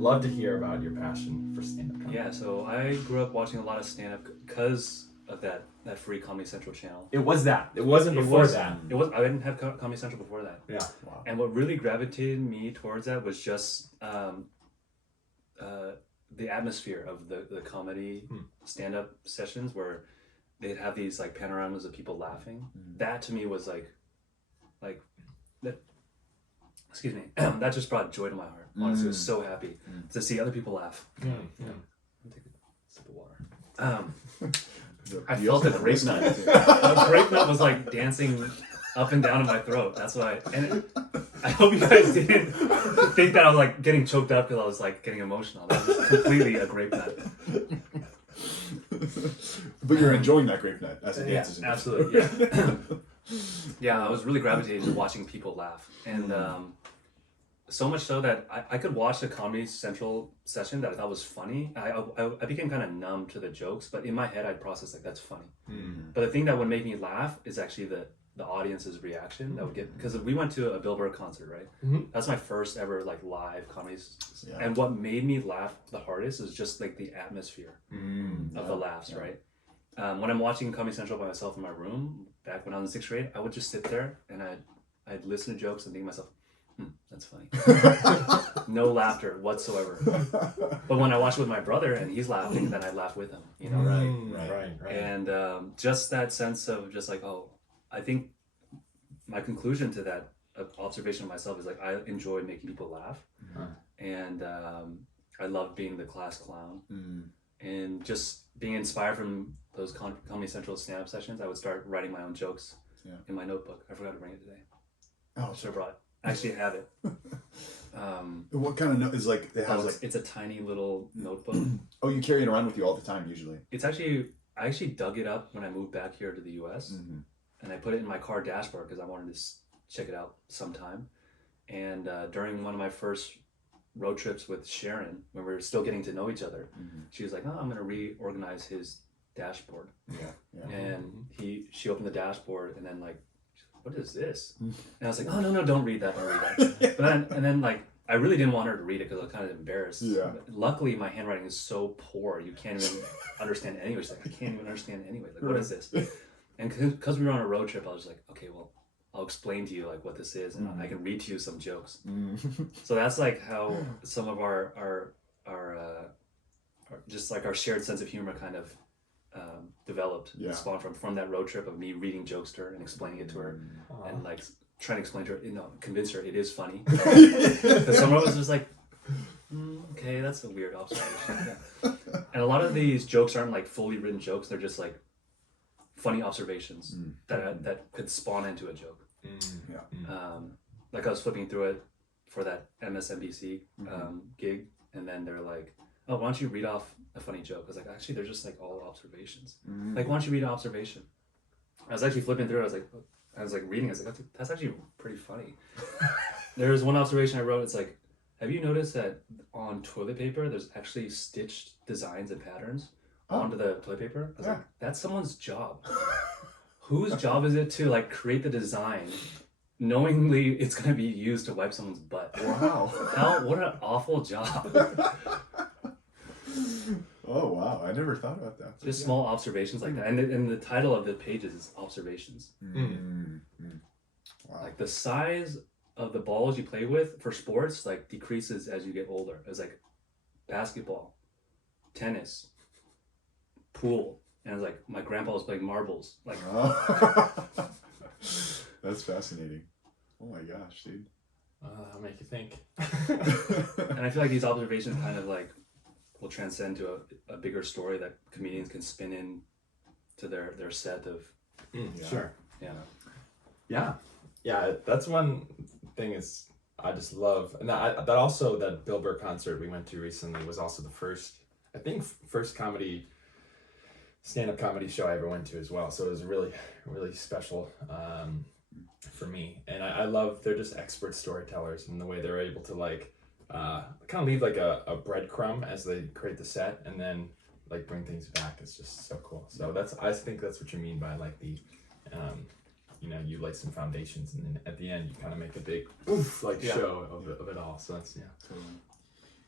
love to hear about your passion for stand-up comedy. Yeah, so I grew up watching a lot of stand-up because of that free Comedy Central channel. It was that. It wasn't before that. It was. I didn't have Comedy Central before that. Yeah. Wow. And what really gravitated me towards that was just the atmosphere of the comedy stand-up sessions where they'd have these like panoramas of people laughing. That to me was like that. Excuse me. That just brought joy to my heart. Honestly, I was so happy to see other people laugh. Yeah. Take a sip of water. I You felt also a have Grape-Nut. Grape-Nuts. A Grape-Nut was like dancing up and down in my throat. That's why. And I hope you guys didn't think that I was like getting choked up because I was like getting emotional. That was completely a Grape-Nut. But you're enjoying that Grape-Nut as it Yeah, dances. absolutely. Yeah. Yeah, I was really gravitated to watching people laugh, and so much so that I could watch a Comedy Central session that I thought was funny. I became kind of numb to the jokes, but in my head I'd process like that's funny. But the thing that would make me laugh is actually the audience's reaction that would get, because we went to a Bill Burr concert, right? That's my first ever like live comedy, and what made me laugh the hardest is just like the atmosphere of the laughs, right? When I'm watching Comedy Central by myself in my room, back when I was in 6th grade, I would just sit there and I'd listen to jokes and think to myself, that's funny. No laughter whatsoever. But when I watch it with my brother and he's laughing, then I laugh with him, you know? Right. And just that sense of just like, oh, I think my conclusion to that observation of myself is like, I enjoy making people laugh. And I love being the class clown. And just being inspired from those Comedy Central stand-up sessions, I would start writing my own jokes in my notebook. I forgot to bring it today. Oh, Should have brought it. I actually have it. What kind of note is like? It has like. It's a tiny little notebook. Oh, you carry it around with you all the time usually. It's actually, I actually dug it up when I moved back here to the U.S. And I put it in my car dashboard because I wanted to check it out sometime. And during one of my first road trips with Sharon, when we were still getting to know each other, she was like, "Oh, I'm going to reorganize his dashboard." And she opened the dashboard and then like, what is this? And I was like, oh no, don't read that. And then like, I really didn't want her to read it because I was kind of embarrassed. But luckily my handwriting is so poor, you can't even understand any. She's like, I can't even understand anyway. Like, what is this? And because we were on a road trip, I was like, okay, well, I'll explain to you like what this is, and I can read to you some jokes. So that's like how some of our just like our shared sense of humor kind of developed and spawned from that road trip of me reading jokes to her and explaining it to her and like trying to explain to her, convince her it is funny. Because some of us was like, okay, that's a weird observation. And a lot of these jokes aren't like fully written jokes; they're just like funny observations that could spawn into a joke. Like I was flipping through it for that MSNBC gig, and then they're like, oh, why don't you read off a funny joke? I was like, actually, they're just like all observations. Like, why don't you read an observation? I was actually flipping through it. I was like reading. I was like, that's actually pretty funny. There's one observation I wrote. It's like, have you noticed that on toilet paper, there's actually stitched designs and patterns onto the toilet paper? I was like, that's someone's job. Whose job is it to like create the design, knowingly it's going to be used to wipe someone's butt? Wow. What an awful job. Oh wow, I never thought about that. Just small observations like that, and the title of the pages is observations. Wow. Like the size of the balls you play with for sports like decreases as you get older. It's like basketball, tennis, pool, and it's like my grandpa was playing marbles. Like That's fascinating. Oh my gosh, dude. That'll make you think. And I feel like these observations kind of like will transcend to a bigger story that comedians can spin in to their set of Sure. Yeah. That's one thing is I just love, and that also that Bill Burr concert we went to recently was also the first stand-up comedy show I ever went to as well. So it was really, really special for me. And I love, they're just expert storytellers and the way they're able to like kind of leave like a breadcrumb as they create the set and then like bring things back. It's just so cool. So I think that's what you mean by like the you lay some foundations and then at the end you kind of make a big show of it all. So that's Totally.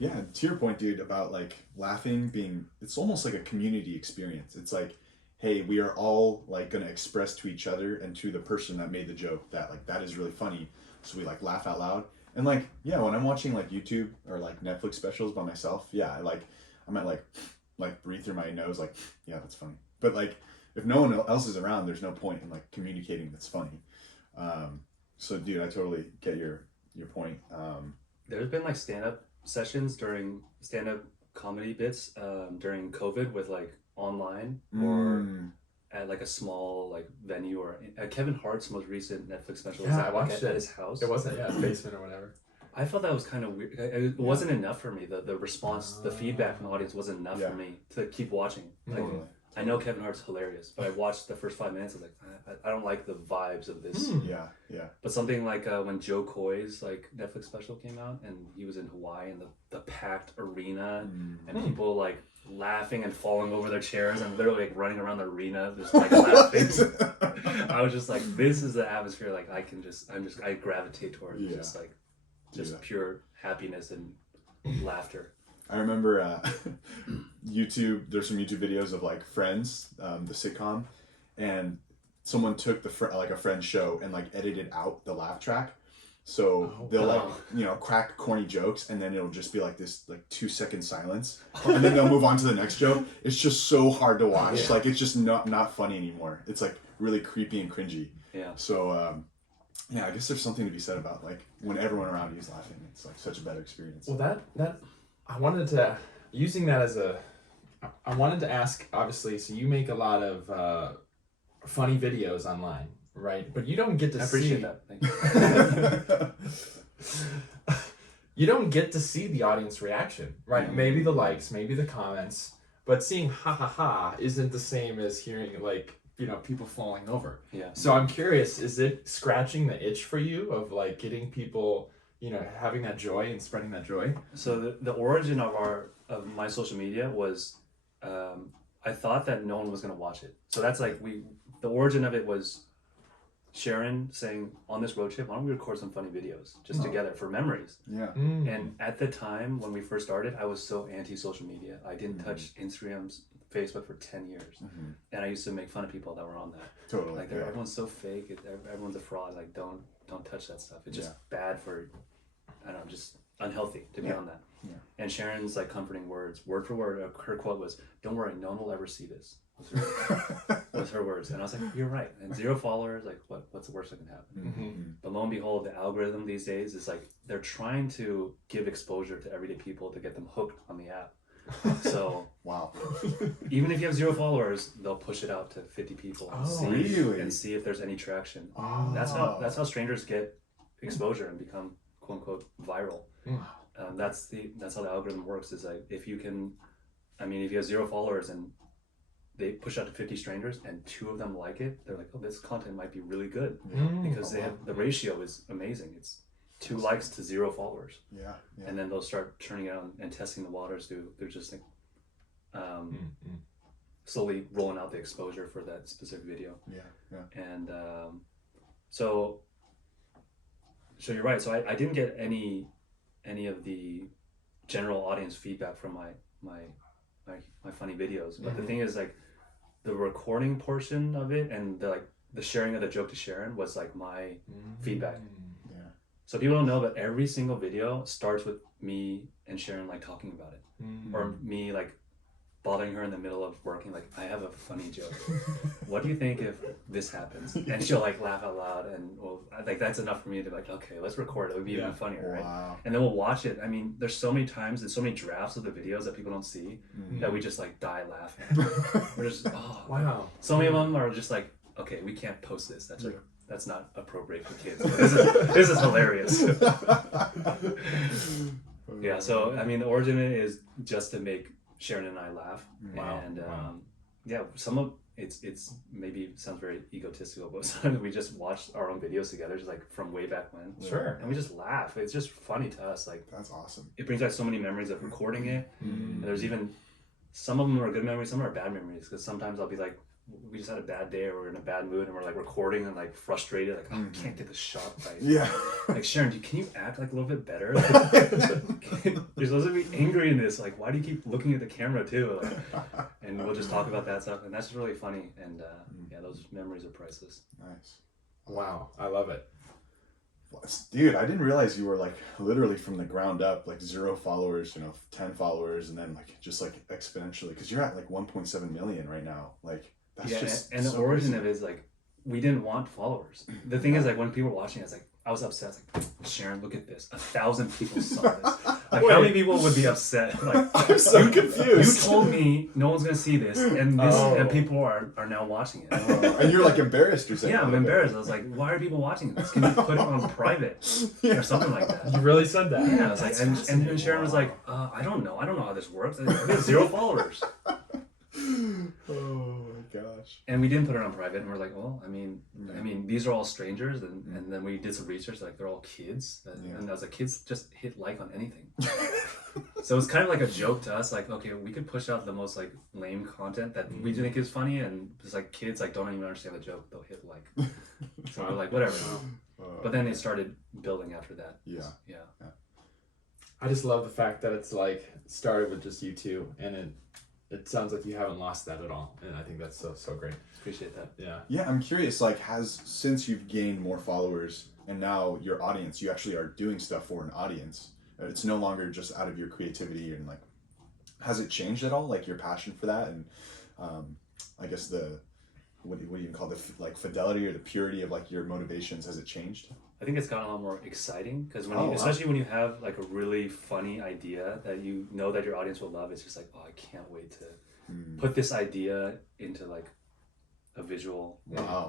Yeah, to your point, dude, about like laughing being, it's almost like a community experience. It's like, hey, we are all like going to express to each other and to the person that made the joke that like that is really funny. So we like laugh out loud. And like, yeah, when I'm watching like YouTube or like Netflix specials by myself, yeah, I might like breathe through my nose, like, yeah, that's funny. But like, if no one else is around, there's no point in like communicating that's funny. So dude, I totally get your point. There's been like stand-up sessions during stand-up comedy bits during COVID with like online or at like a small like venue or Kevin Hart's most recent Netflix special. Yeah, I watched it at his house. It wasn't basement or whatever. I felt that was kind of weird. It wasn't enough for me. The response, the feedback from the audience wasn't enough for me to keep watching. Like, I know Kevin Hart's hilarious, but I watched the first 5 minutes. I was like, I don't like the vibes of this. Yeah. But something like when Joe Coy's like Netflix special came out, and he was in Hawaii, and the packed arena, and people like laughing and falling over their chairs, and literally like running around the arena, just like laughing. I was just like, this is the atmosphere. Like I gravitate towards just pure happiness and laughter. I remember YouTube. There's some YouTube videos of like Friends, the sitcom, and someone took a Friends show and like edited out the laugh track. So they'll like crack corny jokes, and then it'll just be like this like 2-second silence, and then they'll move on to the next joke. It's just so hard to watch. Like it's just not funny anymore. It's like really creepy and cringy. Yeah. So yeah, I guess there's something to be said about like when everyone around you is laughing. It's like such a better experience. Well, that I wanted to using that as I wanted to ask, obviously, so you make a lot of funny videos online, right? But you don't get to I appreciate that. Thank you. You don't get to see the audience reaction, right? Mm-hmm. Maybe the likes, maybe the comments, but seeing ha ha ha isn't the same as hearing like, people falling over. Yeah. So I'm curious, is it scratching the itch for you of like getting people, having that joy and spreading that joy? So the origin of my social media was, I thought that no one was going to watch it. So that's like the origin of it was Sharon saying, on this road trip, why don't we record some funny videos just together for memories? Yeah. And at the time when we first started, I was so anti-social media. I didn't touch Instagram, Facebook for 10 years. And I used to make fun of people that were on that. Totally. Like everyone's so fake. Everyone's a fraud. Like don't touch that stuff. It's just bad for, I don't know, just unhealthy to be on that. Yeah. And Sharon's like comforting words, word for word, her quote was, "Don't worry, no one will ever see this." Was her words. And I was like, you're right. And 0 followers, like what's the worst that can happen? But lo and behold, the algorithm these days is like they're trying to give exposure to everyday people to get them hooked on the app. So wow. Even if you have 0 followers, they'll push it out to 50 people and see if there's any traction. That's how strangers get exposure and become quote unquote viral. That's how the algorithm works. Is like if you have 0 followers and they push out to 50 strangers and 2 of them like it, they're like, oh, this content might be really good because the ratio is amazing. It's 2 likes to 0 followers. Yeah. And then they'll start turning it on and testing the waters. They're just like slowly rolling out the exposure for that specific video. Yeah. And so you're right. So I didn't get any of the general audience feedback from my funny videos. But the thing is, like, the recording portion of it and the sharing of the joke to Sharon was like my feedback. Yeah. So people don't know, but every single video starts with me and Sharon like talking about it, or me like bothering her in the middle of working. Like, I have a funny joke. What do you think if this happens? And she'll like laugh out loud, and like that's enough for me to be like, okay, let's record it. It would be even funnier, right? And then we'll watch it. I mean, there's so many times and so many drafts of the videos that people don't see that we just like die laughing. We're just wow. So many of them are just like, okay, we can't post this. That's not appropriate for kids. This is hilarious. Yeah. So I mean, the origin is just to make Sharon and I laugh. Wow. And some of it's maybe sounds very egotistical, but sometimes we just watch our own videos together, just like from way back when. Sure. And we just laugh. It's just funny to us. Like, that's awesome. It brings back so many memories of recording it. And there's even some of them are good memories, some are bad memories, because sometimes I'll be like we just had a bad day or we're in a bad mood and we're like recording and like frustrated, like, oh, I can't get the shot right. Yeah. Like, Sharon, can you act like a little bit better? You're supposed to be angry in this. Like, why do you keep looking at the camera too? Like, and we'll just talk about that stuff, and that's just really funny. And yeah, those memories are priceless. Nice. Wow, I love it. Dude, I didn't realize you were like literally from the ground up, like 0 followers, 10 followers, and then like just like exponentially, because you're at like 1.7 million right now. Like that's just and the so origin crazy. of it is like we didn't want followers. The thing is, like, when people were watching, I was upset. I was like, Sharon, look at this. 1,000 people saw this. Like, how many people would be upset? Like, I'm so confused. You told me no one's gonna see this, and and people are now watching it. And you're like embarrassed or something. Yeah, I'm embarrassed. I was like, why are people watching this? Can you put it on private or something like that? You really said that? Yeah, I was like, and Sharon was like, I don't know how this works. I have 0 followers. Oh my gosh. And we didn't put it on private, and we're like, well, I mean, these are all strangers, and then we did some research, like they're all kids, and I was like, kids just hit like on anything. So it was kind of like a joke to us, like, okay, we could push out the most like lame content that we think is funny, and just like kids like don't even understand the joke, they'll hit like. So we're like, whatever. But then it started building after that. Yeah. I just love the fact that it's like started with just you two, and it sounds like you haven't lost that at all, and I think that's so great. Appreciate that. Yeah, I'm curious, like, since you've gained more followers and now your audience, you actually are doing stuff for an audience. It's no longer just out of your creativity, and like, has it changed at all? Like your passion for that, and I guess what do you even call like fidelity or the purity of like your motivations? Has it changed? I think it's gotten a lot more exciting because especially when you have like a really funny idea that you know that your audience will love, it's just like, oh, I can't wait to put this idea into like a visual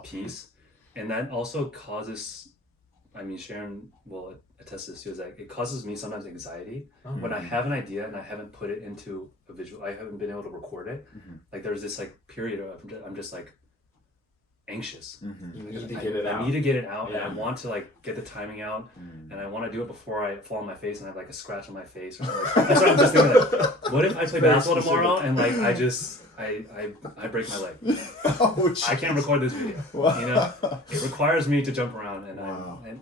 piece. And that also causes, I mean, Sharon will attest to this too, is like it causes me sometimes anxiety when I have an idea and I haven't put it into a visual, I haven't been able to record it. Like there's this like period of I'm just like anxious. You need to get it out. I need to get it out, and I want to like get the timing out, and I want to do it before I fall on my face and have like a scratch on my face or something. That's what I'm just thinking. Like, what if I play basketball tomorrow and like I break my leg? Oh, I can't record this video. Wow. You know, it requires me to jump around,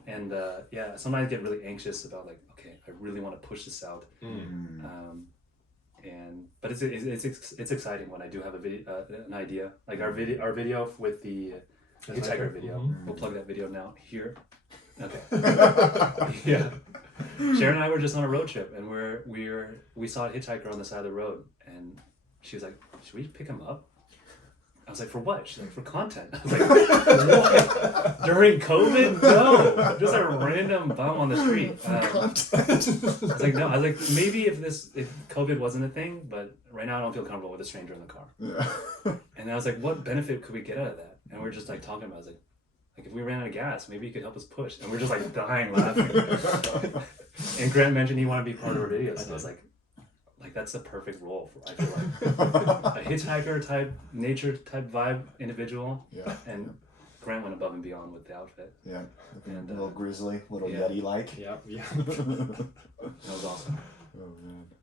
and yeah, sometimes I get really anxious about like, okay, I really want to push this out. But it's exciting when I do have an idea, like our video with the hitchhiker video. We'll plug that video now here. Okay. Yeah. Sharon and I were just on a road trip, and we saw a hitchhiker on the side of the road, and she was like, "Should we pick him up?" I was like, "For what?" She's like, "For content." I was like, "What? During COVID? No, just a random bum on the street." Content. I was like, "No." I was like, "Maybe if COVID wasn't a thing, but right now I don't feel comfortable with a stranger in the car." Yeah. And I was like, "What benefit could we get out of that?" And we're just like talking about. I was like, if we ran out of gas, maybe you could help us push. And we're just like dying laughing. And Grant mentioned he wanted to be part of our videos. So I was like that's the perfect role for, I feel like, a hitchhiker type, nature type vibe individual. Yeah. And Grant went above and beyond with the outfit. Yeah. And a little grizzly, little Yeti like. Yeah. That was awesome. Oh man.